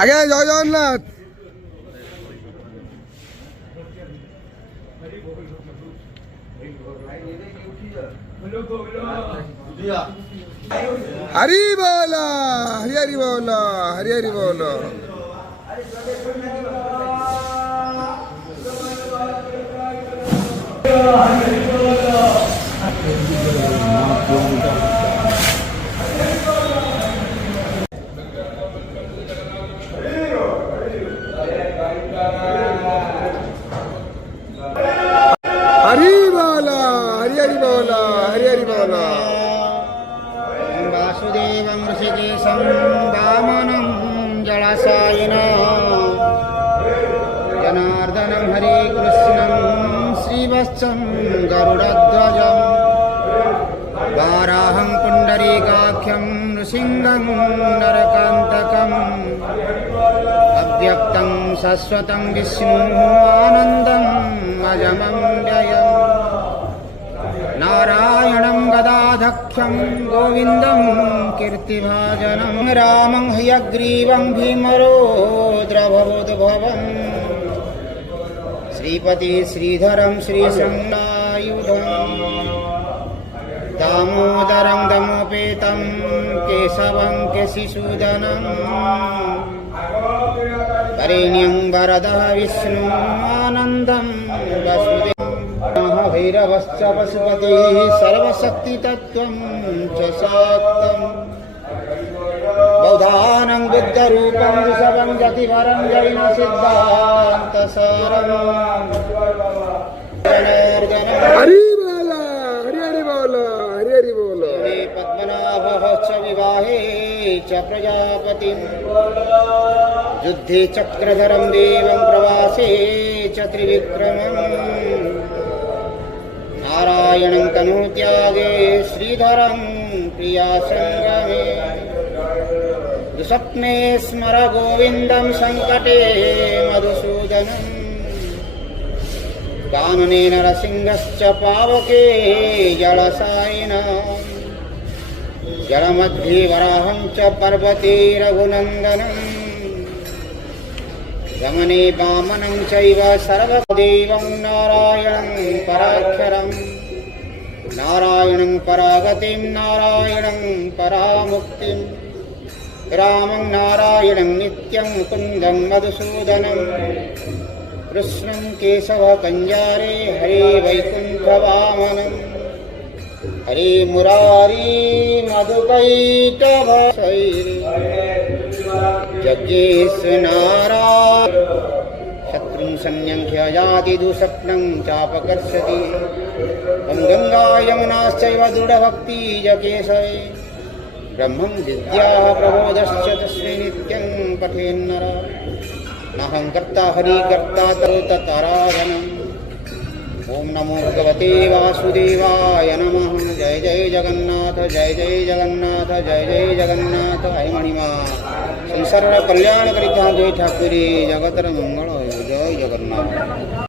আগে জয় জগন্নাথ। हरी बोला हरी हरी बोला हरी हरी बोला। हरी बोला हरी हरी बोला हरी हरी बोला। वासुदेवं ऋषिकेशं वामनं जलाशयिनं जनार्दनं हरे कृष्णं श्रीवत्सं गरुडध्वजं वाराहं पुण्डरीकाख्यं नृसिंहं नरकान्तकम् अव्यक्तं शाश्वतं विष्णुः आनन्दम् अजमं व्ययम् नारायणं गदाधक्षं गोविन्दं कीर्तिभाजनं रामं हयग्रीवं भीमरोद्रभवोद्भवम् श्रीपति श्रीधरं श्रीशङ्कायुधं दामोदरं दमोपेतं केशवं केशिसूदनं वरेण्यं वरदः विष्णु आनन्दं वसुदेवं भैरवश्च पशुपतिः सर्वशक्तितत्त्वं च शाक्तं बौधानं बुद्धरूपं ऋषभं जतिवरं जैनसिद्धान्तसारं हरी बोला हरी हरी बोला हरी हरी बोला। पद्मनाभः च विवाहे च प्रजापतिं युद्धे चक्रधरं देवं प्रवासे च त्रिविक्रमम् नारायणं तनुत्यागे श्रीधरं प्रियासङ्गमे दुःस्वप्ने स्मर गोविन्दं सङ्कटे मधुसूदनम् कानने नरसिंहश्च पावके जलसायिनः जलमध्ये वराहं च पर्वते रघुनन्दनम् गमने वामनं चैव सर्वदेवं नारायणं पराक्षरं नारायणं परागतिं नारायणं परामुक्तिं रामं नारायणं नित्यं मुकुन्दं मधुसूदनं कृष्णं केशव कञ्जारे हरे वैकुण्ठवामनं हरे मुरारी मधुकैटभसैरे यज्ञेश नारायण शत्रुं संयङ्ख्य याति दुःस्वप्नं चापकर्षति तं गङ्गा यमुनाश्चैव दृढभक्तिजकेशवे ब्रह्मं विद्याः प्रबोधश्च तस्मै नित्यं पठेन्नर नाहं कर्ता हरिकर्ता तरुतताराधनम् ॐ नमो भगवते वासुदेवाय नमः। जय जय जगन्नाथ जय जय जगन्नाथ जय जय जगन्नाथ। हरि मणिमा संसार कल्याण करिता जय ठाकुरी जगतर मंगल जय जगन्नाथ।